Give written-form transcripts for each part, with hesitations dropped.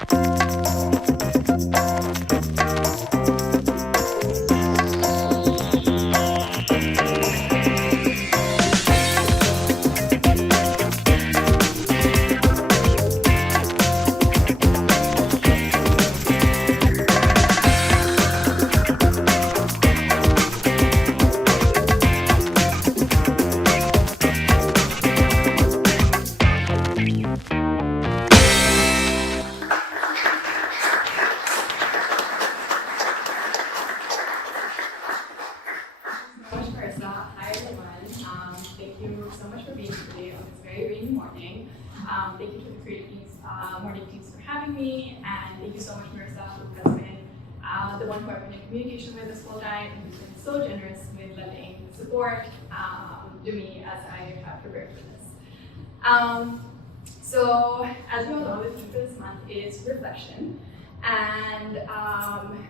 Thank you so much for being here today on this very rainy morning. Thank you to the Morning teams for having me, and thank you so much, Marissa, who has been the one who I've been in communication with this whole time, and who's been so generous with letting support to me as I have prepared for this. So, as you all know, the theme for this month is reflection. And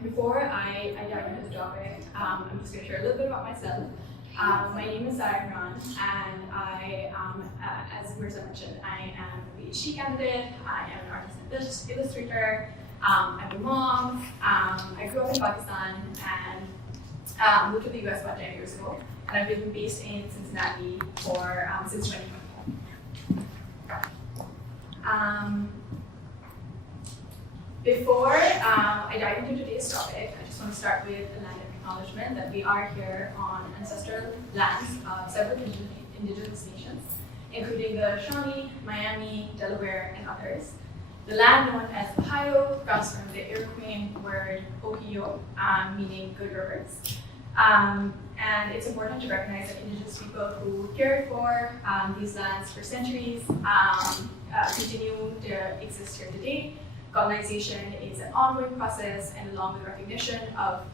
before I dive into the topic, I'm just going to share a little bit about myself. My name is Imran, and I, as Mirza mentioned, I am a PhD candidate. I am an artist and illustrator. I'm a mom. I grew up in Pakistan and moved to the US about 10 years ago. And I've been based in Cincinnati for since 2020. Before I dive into today's topic, I just want to start with a land acknowledgement that we are here on ancestral lands of several indigenous nations, including the Shawnee, Miami, Delaware, and others. The land known as Ohio comes from the Iroquois word Ohio, meaning good rivers. And it's important to recognize that indigenous people who cared for these lands for centuries continue to exist here today. Colonization is an ongoing process, and along with recognition of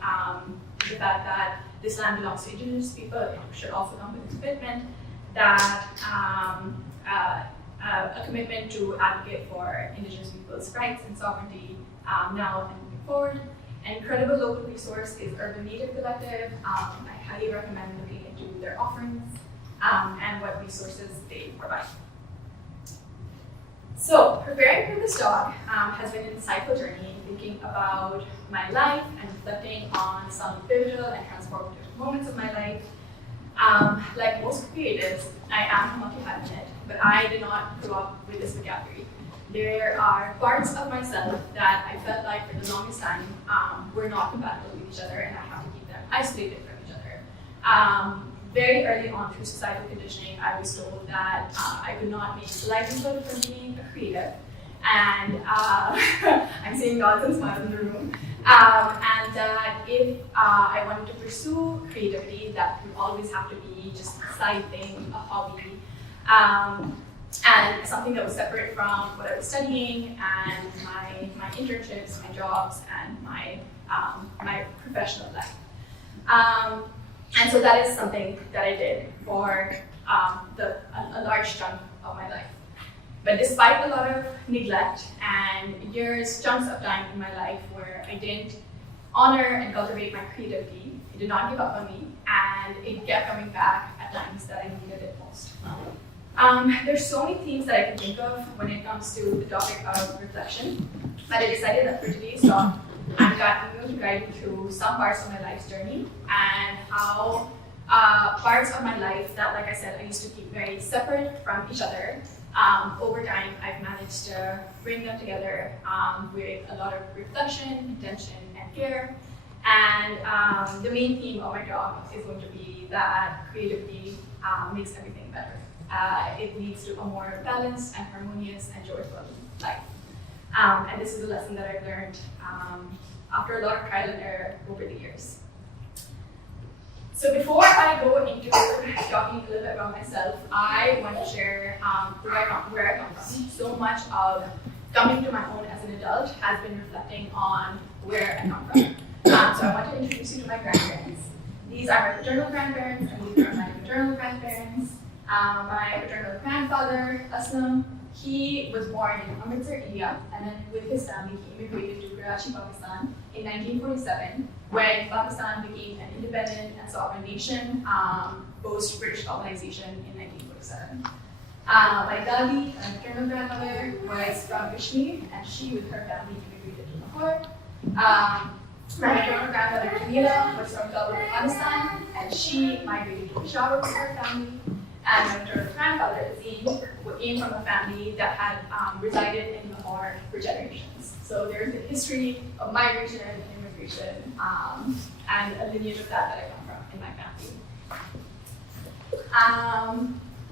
the fact that this land belongs to indigenous people, it should also come with a commitment that a commitment to advocate for indigenous people's rights and sovereignty now and moving forward. An incredible local resource is Urban Native Collective. I highly recommend looking into their offerings and what resources they provide. So, preparing for this talk has been an insightful journey, thinking about my life and reflecting on some pivotal and transformative moments of my life. Like most creatives, I am multi-passionate, but I did not grow up with this vocabulary. There are parts of myself that I felt like for the longest time were not compatible with each other, and I have to keep them isolated from each other. Very early on through societal conditioning, I was told that I could not make a livelihood from being a creative, and I'm seeing nods and smiles in the room, and that if I wanted to pursue creativity, that would always have to be just a side thing, a hobby, and something that was separate from what I was studying and my internships, my jobs, and my professional life. And so that is something that I did for a large chunk of my life. But despite a lot of neglect and chunks of time in my life where I didn't honor and cultivate my creativity, it did not give up on me, and it kept coming back at times that I needed it most. There's so many themes that I can think of when it comes to the topic of reflection, but I decided that for today's talk, I'm going to guide you through some parts of my life's journey and how parts of my life that, like I said, I used to keep very separate from each other. Over time, I've managed to bring them together with a lot of reflection, intention, and care. And the main theme of my talk is going to be that creativity makes everything better. It leads to a more balanced and harmonious and joyful life. And this is a lesson that I've learned after a lot of trial and error over the years. So before I go into talking a little bit about myself, I want to share where I come from. So much of coming to my own as an adult has been reflecting on where I come from. So I want to introduce you to my grandparents. These are my paternal grandparents, and these are my maternal grandparents. My paternal grandfather, Aslam, he was born in Amritsar, India, and then with his family, he immigrated to Karachi, Pakistan in 1947, when Pakistan became an independent and sovereign nation post-British colonization in 1947. My dadi, my maternal grandmother, was from Kashmir, and she, with her family, immigrated to Lahore. My maternal grandmother, Camila, was from Kabul, Afghanistan, and she migrated to Peshawar with her family. And my maternal grandfather, Azim, came from a family that had resided in Lahore for generations. So there's a history of migration and immigration, and a lineage of that I come from in my family.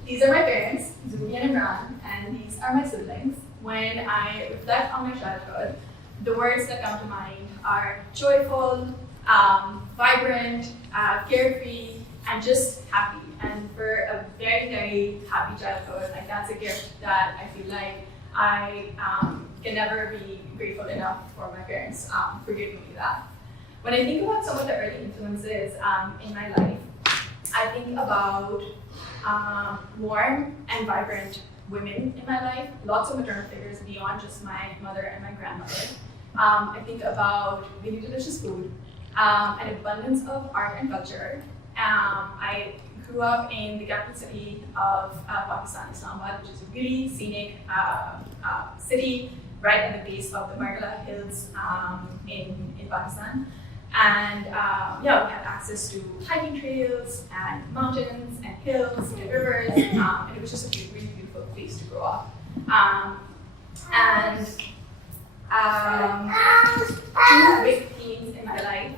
These are my parents, Zubi and Imran, and these are my siblings. When I reflect on my childhood, the words that come to mind are joyful, vibrant, carefree, and just happy. And for a very, very happy childhood, like that's a gift that I feel like I can never be grateful enough for my parents for giving me that. When I think about some of the early influences in my life, I think about warm and vibrant women in my life, lots of maternal figures beyond just my mother and my grandmother. I think about really delicious food, an abundance of art and culture. I grew up in the capital city of Pakistan, Islamabad, which is a really scenic city right at the base of the Margala Hills in Pakistan. And we had access to hiking trails and mountains and hills and rivers, and it was just a really beautiful place to grow up. Two big themes in my life,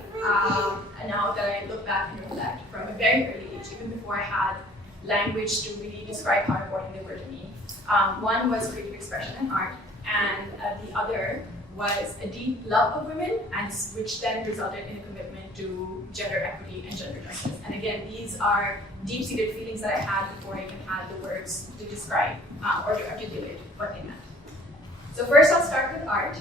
and now that I look back and reflect from a very early age, even before I had language to really describe how important they were to me. One was creative expression and art, and the other was a deep love of women, and which then resulted in a commitment to gender equity and gender justice. And again, these are deep-seated feelings that I had before I even had the words to describe or to articulate what they meant. So first, I'll start with art.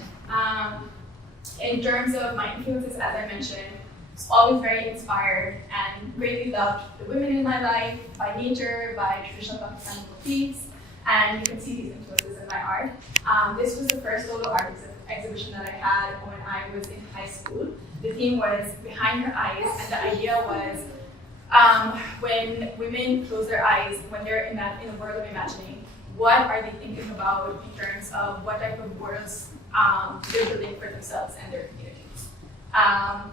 In terms of my influences, as I mentioned, it's always very inspired and greatly loved the women in my life by nature, by traditional Pakistani motifs, and you can see these influences in my art. This was the first solo art exhibition that I had when I was in high school. The theme was Behind Her Eyes, and the idea was when women close their eyes, when they're in a world of imagining, what are they thinking about in terms of what type of worlds they're building for themselves and their communities. I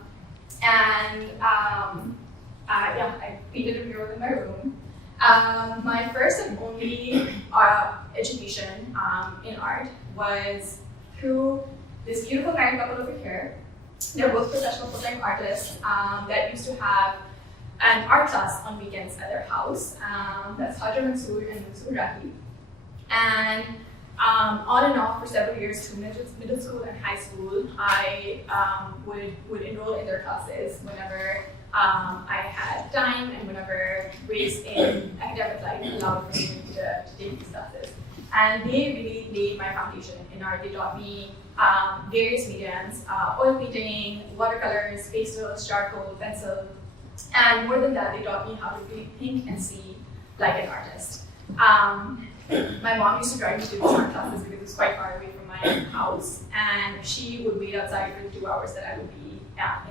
painted a mural in my room. My first and only education in art was through this beautiful married couple over here. They're both professional full-time artists that used to have an art class on weekends at their house. That's Hajar Mansoor and Mansoor Rahi. And on and off for several years through middle school and high school, I would enroll in their classes whenever I had time and whenever race in academic life allowed for me to take these classes. And they really laid my foundation in art. They taught me various mediums, oil painting, watercolors, pastels, charcoal, pencil. And more than that, they taught me how to really think and see like an artist. My mom used to drive me to these art classes because it was quite far away from my house, and she would wait outside for the 2 hours that I would be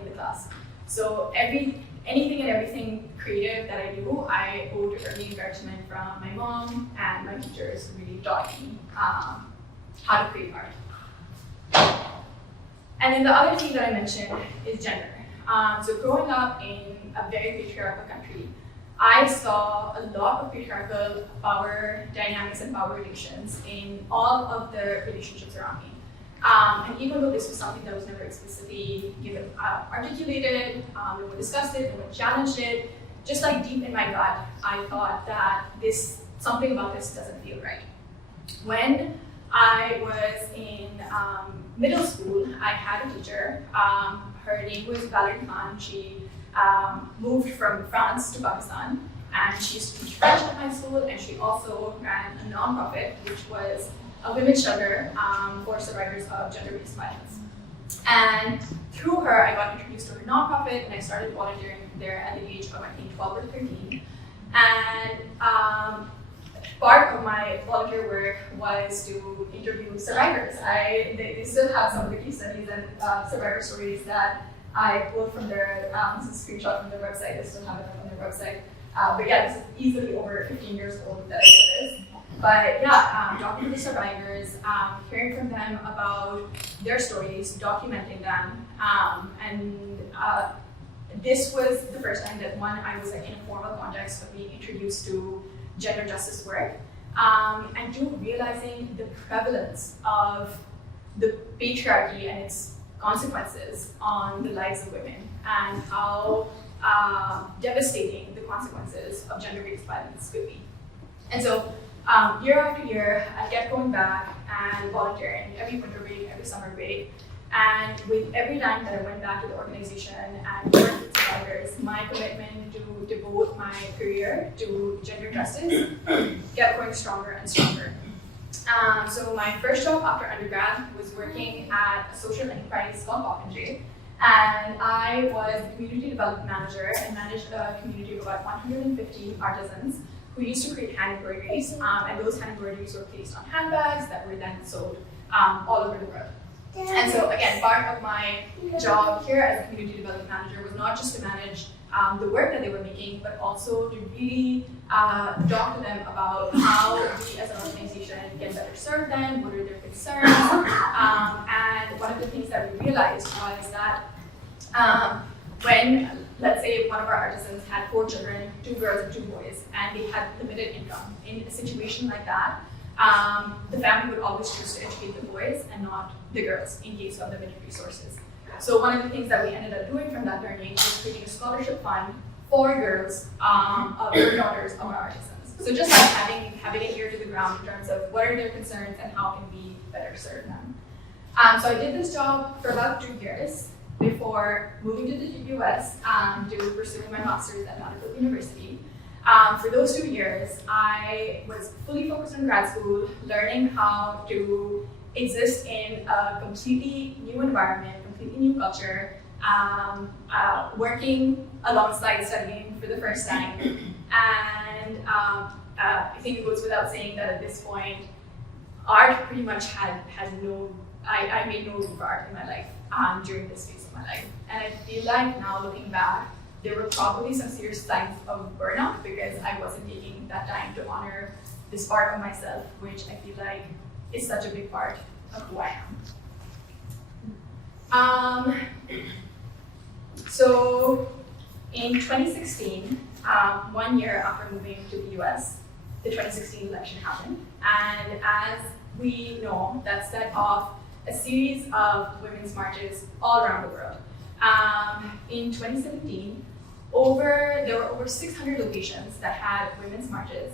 in the class. So anything and everything creative that I do, I owed early encouragement from my mom and my teachers who really taught me how to create art. And then the other thing that I mentioned is gender. So growing up in a very patriarchal country, I saw a lot of patriarchal power dynamics and power relations in all of the relationships around me. And even though this was something that was never explicitly articulated, no one discussed it, no one challenged it, just like deep in my gut, I thought that something about this doesn't feel right. When I was in middle school, I had a teacher. Her name was Valerie Khan. She moved from France to Pakistan, and she used to teach French at my school, and she also ran a nonprofit, which was a women's shelter for survivors of gender-based violence. And through her, I got introduced to her nonprofit, and I started volunteering there at the age of, I think, 12 or 13. And part of my volunteer work was to interview survivors. They still have some of the case studies and survivor stories that I pulled from their, this is a screenshot from their website. They still have it on their website. But yeah, this is easily over 15 years old that I did this. But yeah, talking to the survivors, hearing from them about their stories, documenting them, this was the first time that I was like in a formal context of being introduced to gender justice work, and two, realizing the prevalence of the patriarchy and its consequences on the lives of women, and how devastating the consequences of gender-based violence could be. And so year after year, I kept going back and volunteering every winter break, every summer break. And with every time that I went back to the organization and worked with survivors, my commitment to devote my career to gender justice kept growing stronger and stronger. So my first job after undergrad was working at a social enterprise called Popinjay. And I was the community development manager and managed a community of about 150 artisans who used to create hand embroideries. And those hand embroideries were placed on handbags that were then sold all over the world. And so again, part of my job here as a community development manager was not just to manage the work that they were making, but also to really talk to them about how we as an organization can better serve them, what are their concerns. And one of the things that we realized was that when, let's say, one of our artisans had 4 children, 2 girls and 2 boys, and they had limited income, in a situation like that, the family would always choose to educate the boys and not the girls in case of limited resources. So one of the things that we ended up doing from that learning was creating a scholarship fund for girls, for daughters of our artisans. So just like having an ear to the ground in terms of what are their concerns and how can we better serve them. So I did this job for about 2 years before moving to the US to pursue my master's at Vanderbilt University. For those 2 years, I was fully focused on grad school, learning how to exist in a completely new environment, completely new culture, working alongside studying for the first time. And I think it goes without saying that at this point, art pretty much had no, I made no room for art in my life during this phase of my life. And I feel like now looking back, there were probably some serious signs of burnout because I wasn't taking that time to honor this part of myself, which I feel like is such a big part of who I am. So in 2016, 1 year after moving to the US, the 2016 election happened. And as we know, that set off a series of women's marches all around the world. In 2017, there were over 600 locations that had women's marches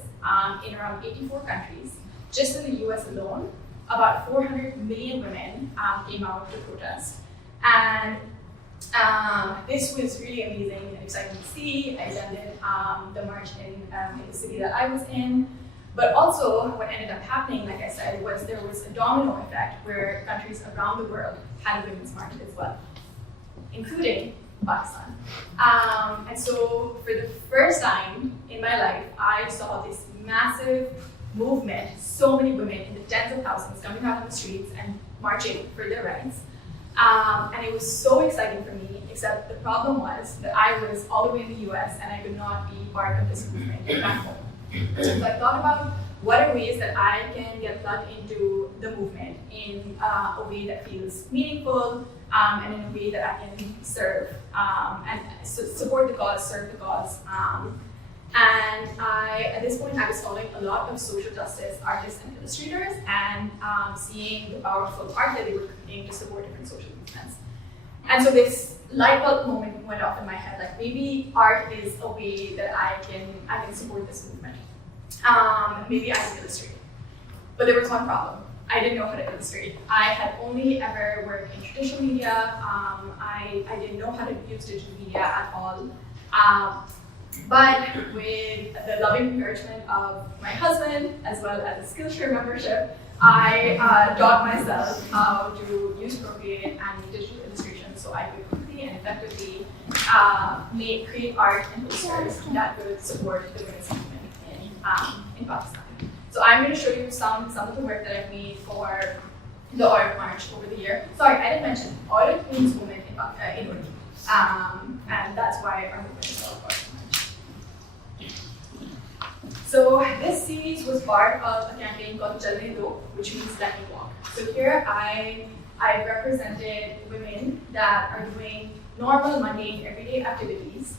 in around 84 countries. Just in the US alone, about 400 million women came out to protest. And this was really amazing and exciting to see. I attended the march in the city that I was in. But also, what ended up happening, like I said, was there was a domino effect where countries around the world had a women's march as well, including Pakistan. And so, for the first time in my life, I saw this massive movement, so many women in the tens of thousands coming out on the streets and marching for their rights. And it was so exciting for me, except the problem was that I was all the way in the US and I could not be part of this movement back home. So I thought about what are ways that I can get plugged into the movement in a way that feels meaningful and in a way that I can serve and support the cause, serve the cause. And at this point, I was following a lot of social justice artists and illustrators and seeing the powerful art that they were creating to support different social movements. And so this light bulb moment went off in my head, like maybe art is a way that I can support this movement. Maybe I can illustrate. But there was one problem. I didn't know how to illustrate. I had only ever worked in traditional media. I didn't know how to use digital media at all. But with the loving encouragement of my husband, as well as a Skillshare membership, I taught myself how to use Procreate and digital illustration so I could quickly and effectively create art and posters that would support the women's movement in Pakistan. So I'm going to show you some of the work that I've made for the Audit March over the year. Sorry, I didn't mention, Audit means women in Urdu. And that's why our movement is called Audit March. So So this series was part of a campaign called Chalne Do, which means let me walk. So here I represented women that are doing normal, mundane, everyday activities,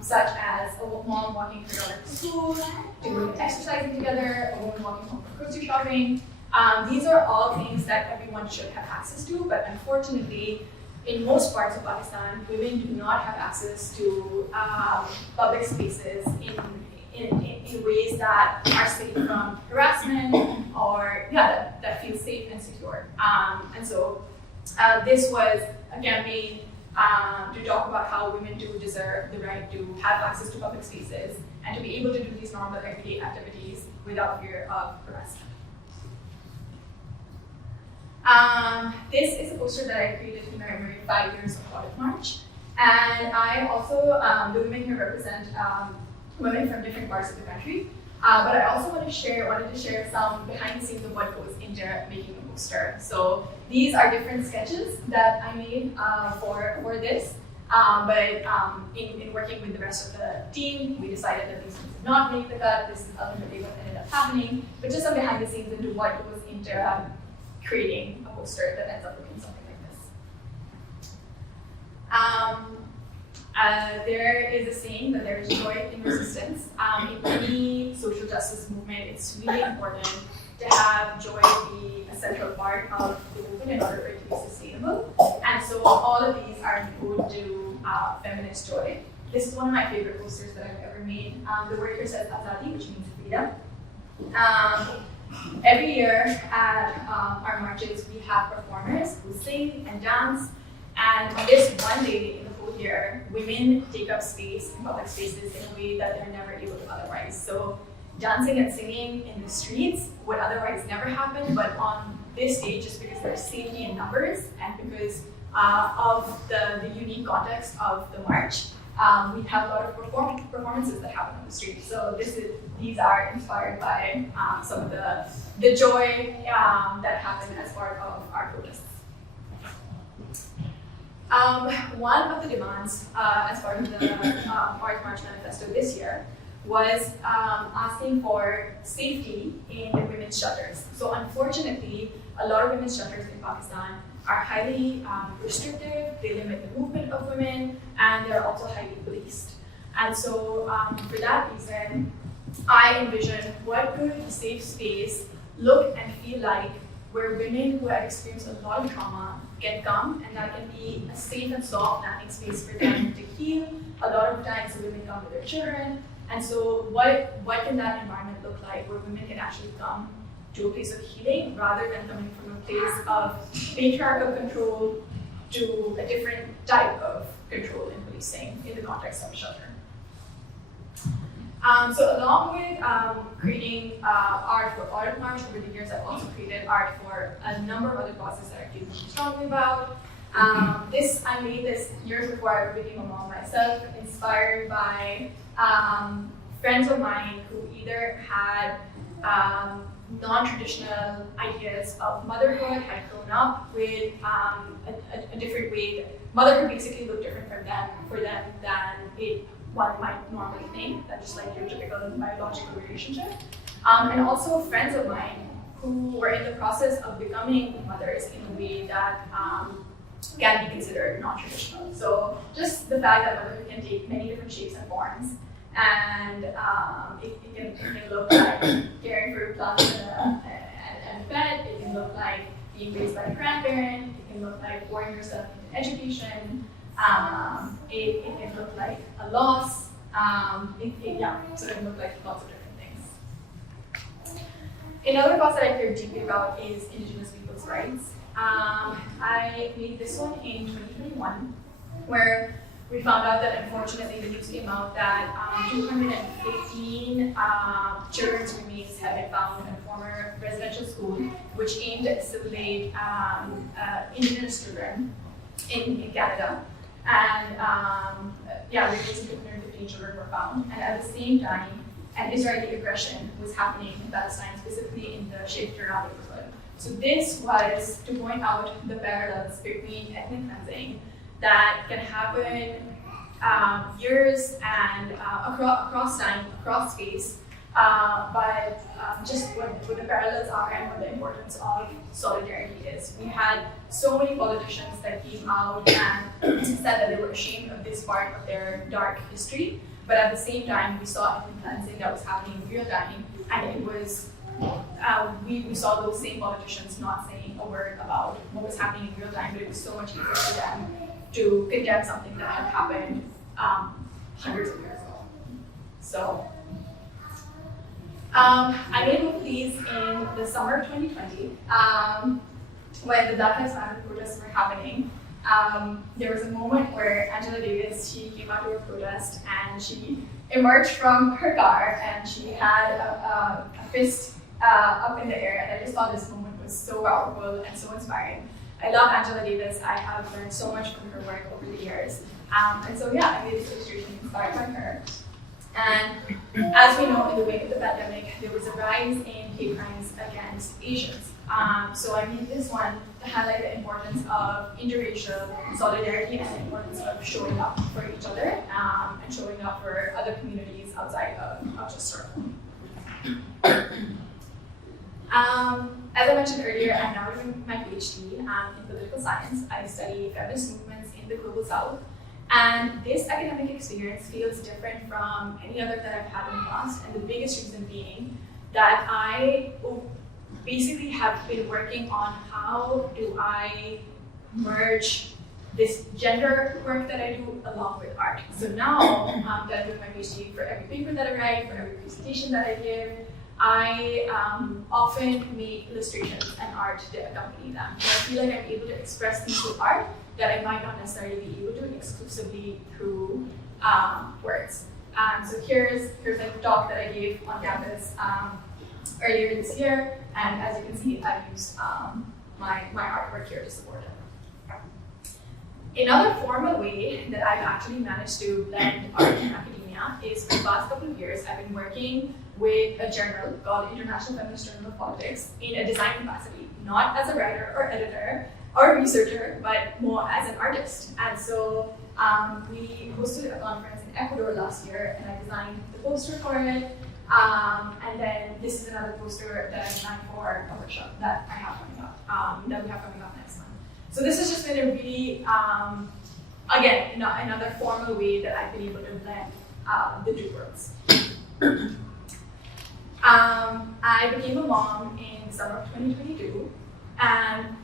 such as a mom walking her daughter to school, two women exercising together, a woman walking home from grocery shopping. These are all things that everyone should have access to, but unfortunately, in most parts of Pakistan, women do not have access to public spaces in ways that are safe from harassment or that feel safe and secure. And so this was a campaign to talk about how women do deserve the right to have access to public spaces and to be able to do these normal everyday activities without fear of harassment. This is a poster that I created in my 5 years of Audit March. And I also, the women here represent women from different parts of the country. But I also wanted to share some behind the scenes of what goes into making a poster. So these are different sketches that I made for this. But in working with the rest of the team, we decided that these ones did not make the cut. This is ultimately what ended up happening. But just some behind the scenes into what goes into creating a poster that ends up looking something like this. There is a saying that there is joy in resistance. In any social justice movement, it's really important to have joy be a central part of the movement in order for it to be sustainable. And so all of these are an ode to feminist joy. This is one of my favorite posters that I've ever made. The word here says Azadi, which means freedom. Every year at our marches, we have performers who sing and dance. And on this one day in the whole year, women take up space in public spaces in a way that they're never able to otherwise. So dancing and singing in the streets would otherwise never happen, but on this day, just because there's safety in numbers and because of the unique context of the march, we have a lot of performances that happen on the street. So these are inspired by some of the joy that happened as part of our protests. One of the demands as part of the Art March Manifesto this year was asking for safety in women's shelters. So unfortunately, a lot of women's shelters in Pakistan are highly restrictive, they limit the movement of women, and they're also highly policed. And so for that reason, I envision what could a safe space look and feel like where women who have experienced a lot of trauma can come, and that can be a safe and soft landing space for them to heal. A lot of times women come with their children, and so what can that environment look like where women can actually come to a place of healing rather than coming from a place of patriarchal control to a different type of control in policing in the context of a shelter. So along with creating art for Audit March over the years, I've also created art for a number of other causes that I feel really strongly about. I made this years before I became a mom myself, inspired by friends of mine who either had non-traditional ideas of motherhood, had grown up with a different way. Motherhood basically looked different for them than one might normally think, than just like your typical biological relationship. And also friends of mine who were in the process of becoming mothers in a way that can be considered non-traditional. So just the fact that motherhood can take many different shapes and forms, and it can look like caring for a plant and a pet, it can look like being raised by a grandparent, it can look like pouring yourself into education, it can look like a loss, so it can look like lots of different things. Another cause that I care deeply about is Indigenous people's rights. I made this one in 2021, where we found out that unfortunately the news came out that 215 children's remains have been found in a former residential school, which aimed to assimilate Indigenous children in Canada. And basically 215 children were found. And at the same time, an Israeli aggression was happening in Palestine, specifically in the Sheikh Jarrah neighborhood. So this was to point out the parallels between ethnic cleansing that can happen years and across time, across space, but just what the parallels are and what the importance of solidarity is. We had so many politicians that came out and said that they were ashamed of this part of their dark history, but at the same time, we saw ethnic cleansing that was happening in real time, and it was we saw those same politicians not saying a word about what was happening in real time, but it was so much easier for them to condemn something that had happened hundreds of years ago. So I made both of these in the summer of 2020 when the Black Lives Matter protests were happening. There was a moment where Angela Davis, she came out to a protest and she emerged from her car and she had a fist up in the air, and I just thought this moment was so powerful and so inspiring. I love Angela Davis. I have learned so much from her work over the years. And so yeah, I made this illustration inspired by her. And as we know, in the wake of the pandemic, there was a rise in hate crimes against Asians. So I made this one to highlight the importance of interracial solidarity and the importance of showing up for each other and showing up for other communities outside of just our own. As I mentioned earlier, I'm now doing my PhD in political science. I study feminist movements in the global south. And this academic experience feels different from any other that I've had in the past. And the biggest reason being that I basically have been working on how do I merge this gender work that I do along with art. So now that I'm doing my PhD, for every paper that I write, for every presentation that I give, I often make illustrations and art to accompany them. So I feel like I'm able to express things through art that I might not necessarily be able to exclusively through words. So here's a talk that I gave on campus earlier this year, and as you can see, I've used my artwork here to support it. Another formal way that I've actually managed to blend art and academia is for the past couple of years, I've been working with a journal called International Feminist Journal of Politics in a design capacity, not as a writer or editor or researcher, but more as an artist. And so we hosted a conference in Ecuador last year, and I designed the poster for it. And then this is another poster that I designed for a workshop that I have coming up, that we have coming up next month. So this has just been a really, again, another formal way that I've been able to blend the two worlds. I became a mom in the summer of 2022, and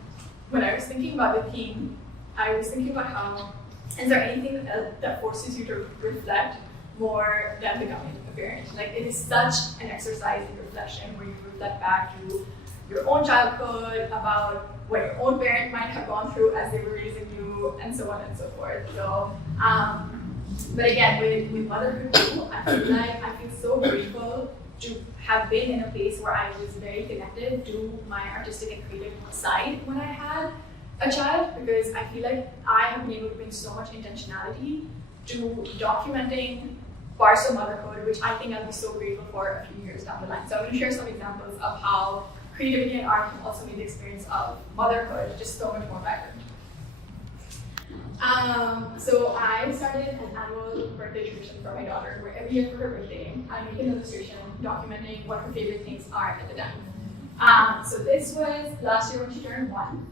when I was thinking about the theme, I was thinking about how, is there anything that forces you to reflect more than becoming a parent? Like, it is such an exercise in reflection where you reflect back to your own childhood, about what your own parent might have gone through as they were raising you, and so on and so forth. So, but again, with motherhood too, I feel so grateful to have been in a place where I was very connected to my artistic and creative side when I had a child, because I feel like I have been able to bring so much intentionality to documenting parts of motherhood, which I think I'll be so grateful for a few years down the line. So I'm going to share some examples of how creativity and art can also make the experience of motherhood just so much more vibrant. So I started an annual birthday tradition for my daughter, where every year for her birthday, I make an illustration documenting what her favorite things are at the time. So this was last year when she turned 1.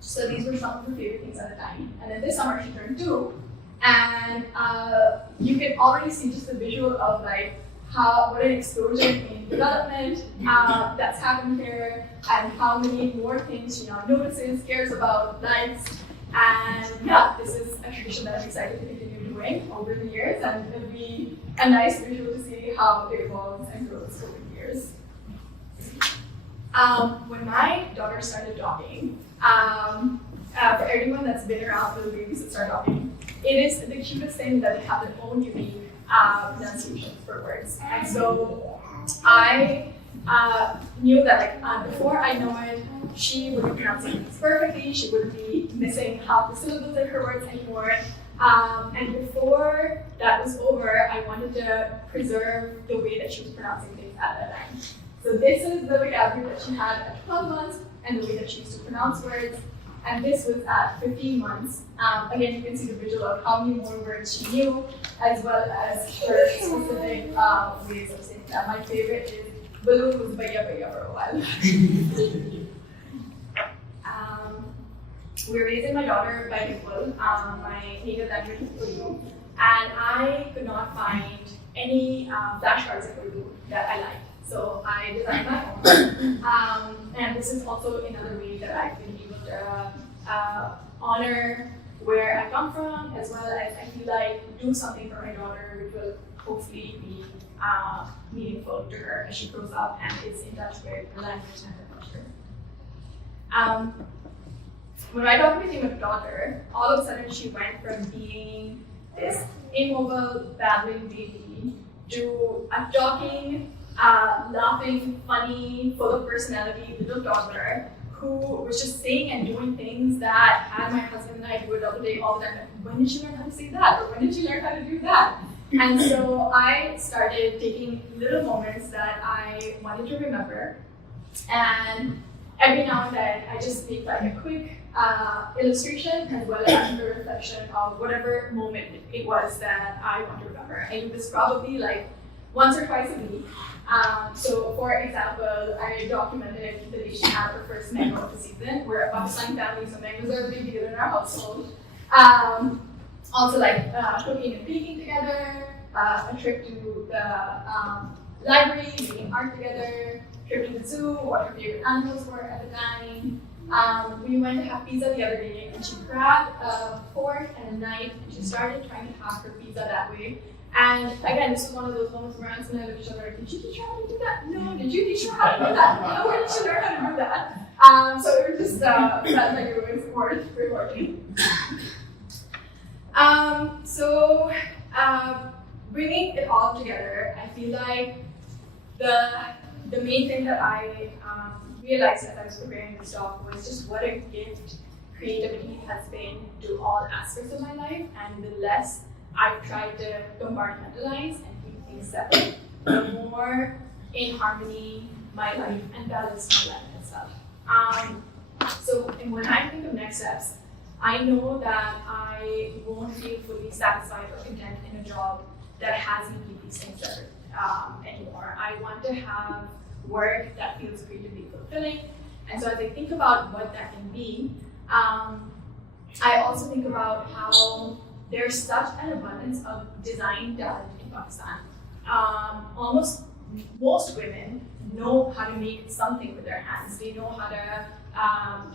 So these were some of her favorite things at the time. And then this summer she turned 2. And you can already see just the visual of like what an explosion in development that's happened here, and how many more things she now notices, cares about, likes. And yeah, this is a tradition that I'm excited to continue doing over the years, and it'll be a nice visual to see how it evolves and grows over the years. When my daughter started talking, for everyone that's been around little babies that start talking, it is the cutest thing that they have their own unique pronunciations for words. And so I knew that before I know it, she would be pronouncing things perfectly, she wouldn't be missing half the syllables in her words anymore. And before that was over, I wanted to preserve the way that she was pronouncing things at that time. So this is the vocabulary that she had at 12 months and the way that she used to pronounce words. And this was at 15 months. Again, you can see the visual of how many more words she knew, as well as her specific ways of saying that. My favorite is balloon was baya baya for a while. We're raising my daughter bilingual. My native language is Urdu, and I could not find any flashcards of Urdu that I liked. So I designed my own. And this is also another way that I've been able to honor where I come from, as well as I feel like do something for my daughter which will hopefully be meaningful to her as she grows up and is in touch with her language and her culture. When my daughter became a daughter, all of a sudden she went from being this immobile, babbling baby to a talking, laughing, funny, full of personality little toddler who was just saying and doing things that had my husband and I do a double date all the time. When did she learn how to say that? Or when did she learn how to do that? And so I started taking little moments that I wanted to remember, and every now and then I just make like a quick illustration as well as a reflection of whatever moment it was that I want to remember. I do this probably like once or twice a week. So for example, I documented the day she had her first mango of the season. We're a Pakistani family, so mangoes are a big deal in our household. Also like cooking and baking together, a trip to the library, making art together, trip to the zoo, what her favorite animals were at the time. We went to have pizza the other day, and she grabbed a fork and a knife and she started trying to have her pizza that way. And again, this was one of those moments where Anson and I looked at each other, did you teach her how to do that? No. Did you teach her how to do that? No. Where did she learn how to do that? So it was just felt like it was worth recording. Bringing it all together, I feel like the main thing that I realized as I was preparing this talk was just what a gift creativity has been to all aspects of my life, and the less I've tried to compartmentalize and keep things separate, the more in harmony my life and balance my life itself. And when I think of next steps, I know that I won't feel fully satisfied or content in a job that has me keep these things separate anymore. I want to have work that feels creatively fulfilling. And so as I think about what that can be, I also think about how there's such an abundance of design talent in Pakistan. Most women know how to make something with their hands. They know how to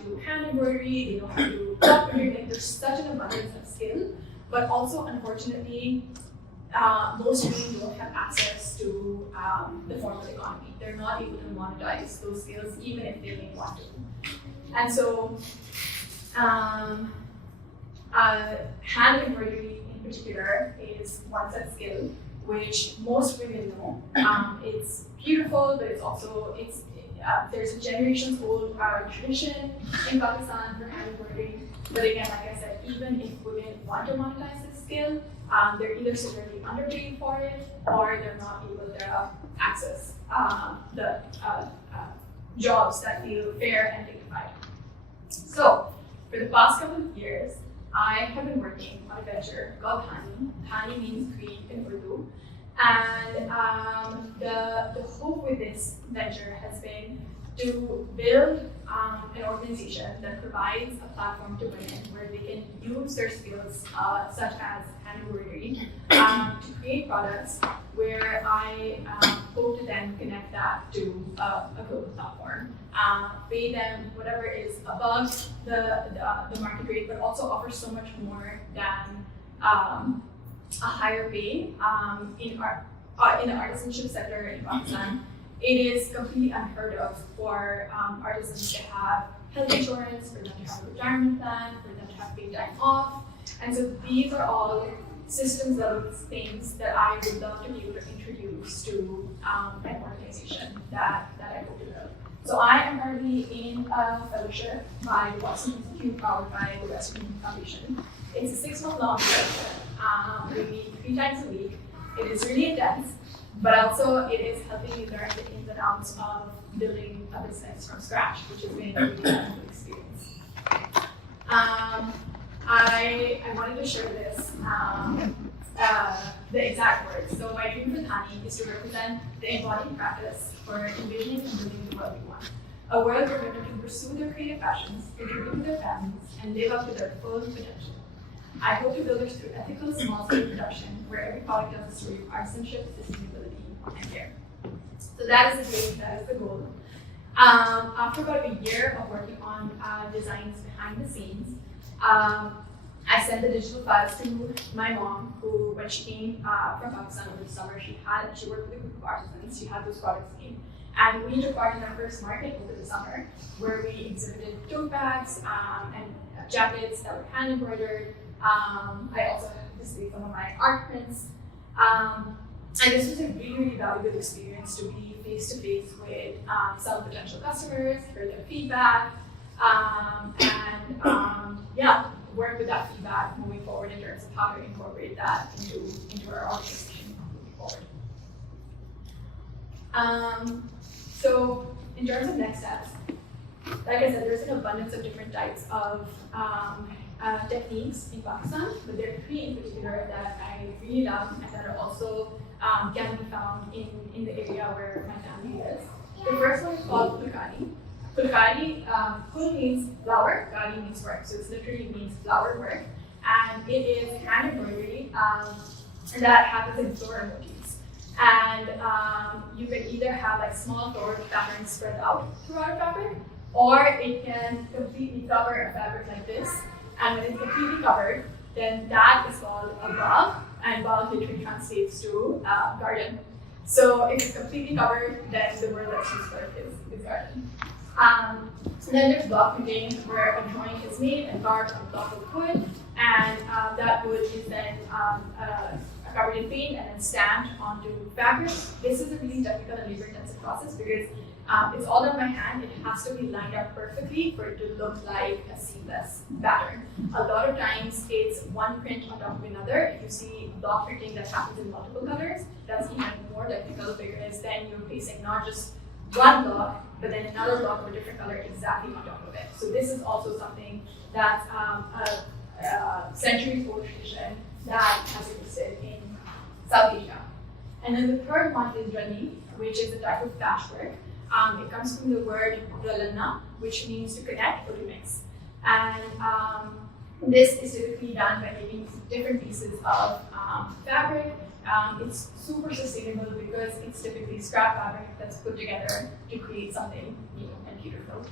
do hand embroidery, they know how to do pottery. Like, there's such an abundance of skill, but also unfortunately, most women don't have access to the formal economy. They're not able to monetize those skills even if they may want to. And so, hand embroidery in particular is one such skill which most women know. It's beautiful, but it's also there's a generations-old tradition in Pakistan for hand embroidery. But again, like I said, even if women want to monetize this skill, they're either severely underpaid for it or they're not able to access the jobs that feel fair and dignified. So, for the past couple of years, I have been working on a venture called Hani. Hani means create in Urdu. And the hope with this venture has been to build an organization that provides a platform to women where they can use their skills, such as hand embroidery, to create products where I hope to then connect that to a global platform, pay them whatever is above the market rate, but also offer so much more than a higher pay in the artisanship sector in Pakistan. It is completely unheard of for artisans to have health insurance, for them to have a retirement plan, for them to have paid time off. And so these are all systems level things that I would love to be able to introduce to an organization that I hope to build. So I am currently in a fellowship by the Boston Institute powered by the Western Foundation. It's a 6-month-long fellowship. We meet 3 times a week. It is really intense, but also it is helping me learn the ins and outs of building a business from scratch, which has been a really wonderful experience. share this, the exact words. So my dream for Thani is to represent the embodied practice for envisioning and building the world we want. A world where women can pursue their creative passions, contribute to their families, and live up to their full potential. I hope to build this through ethical, small-scale production, where every product tells a story of artisanship, sustainability, and care. So that is the dream, that is the goal. After about a year of working on designs behind the scenes, I sent the digital files to my mom, who, when she came from Pakistan over the summer, she worked with a group of artisans, she had those products in. And we took part in our first market over the summer, where we exhibited tote bags and jackets that were hand embroidered. I also displayed some of my art prints. And this was a really, really valuable experience to be face to face with some potential customers, hear their feedback, work with that feedback moving forward in terms of how to incorporate that into our organization moving forward. So in terms of next steps, like I said, there's an abundance of different types of techniques in Pakistan, but there are three in particular that I really love and that are also can be found in the area where my family is. The first one is called Fulkari. Fulkari, Ful means flower, Kari means work, so it literally means flower work, and it is hand embroidery that happens in floral motifs. And you can either have like small floral patterns spread out throughout a fabric, or it can completely cover a fabric like this. And when it's completely covered, then that is called a bagh, and bagh literally translates to garden. So if it's completely covered, then the word that's used for it is garden. Then there's block printing, where a drawing is made and carved on a block of wood, and that wood is then covered in paint and then stamped onto fabric. This is a really technical and labor-intensive process because it's all done by hand. It has to be lined up perfectly for it to look like a seamless pattern. A lot of times it's one print on top of another. If you see block printing that happens in multiple colors, that's even more technical because then you're placing not just one block, but then another block of a different color exactly on top of it. So this is also something that's a centuries-old tradition that has existed in South Asia. And then the third one is rani, which is a type of patchwork. It comes from the word ralanna, which means to connect or to mix. And this is typically done by taking different pieces of fabric. It's super sustainable because it's typically scrap fabric that's put together to create something new and beautiful.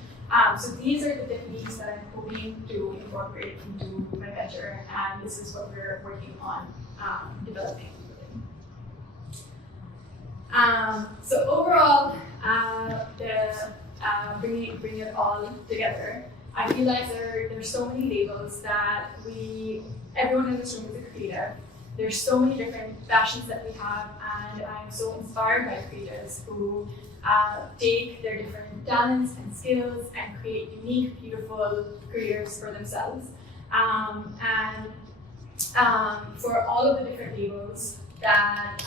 So these are the techniques that I'm hoping to incorporate into my venture, and this is what we're working on developing. So overall, bring it all together. I feel like there's so many labels that everyone in this room is a creative. There's so many different passions that we have, and I'm so inspired by creatives who take their different talents and skills and create unique, beautiful careers for themselves. For all of the different labels that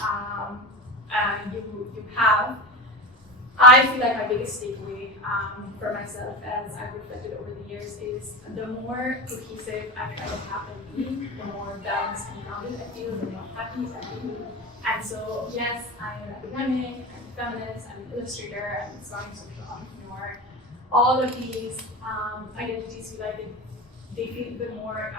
you have, I feel like my biggest takeaway for myself as I've reflected over the years is the more cohesive I try to have and be, the more balanced and rounded I feel, the more happy I feel. And so, yes, I'm an academic, I'm a feminist, I'm an illustrator, I'm an aspiring social entrepreneur. All of these identities feel like they feel a bit more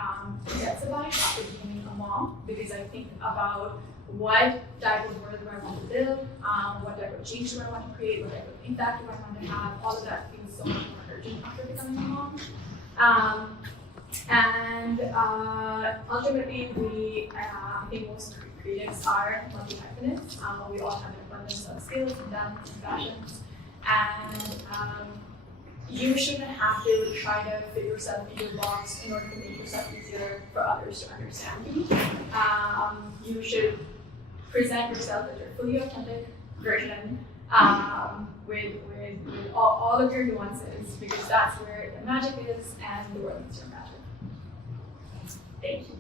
intensified after becoming a mom, because I think about what type of world do I want to build, what type of change do I want to create, what type of impact do I want to have. All of that feels so much more urgent after becoming a mom. Ultimately, I think most creatives are multi-hyphenates. We all have an abundance of skills and talents and passions. And you shouldn't have to try to fit yourself into a box in order to make yourself easier for others to understand you. You should present yourself as your fully authentic version with all of your nuances, because that's where the magic is and the world needs your magic. Thank you.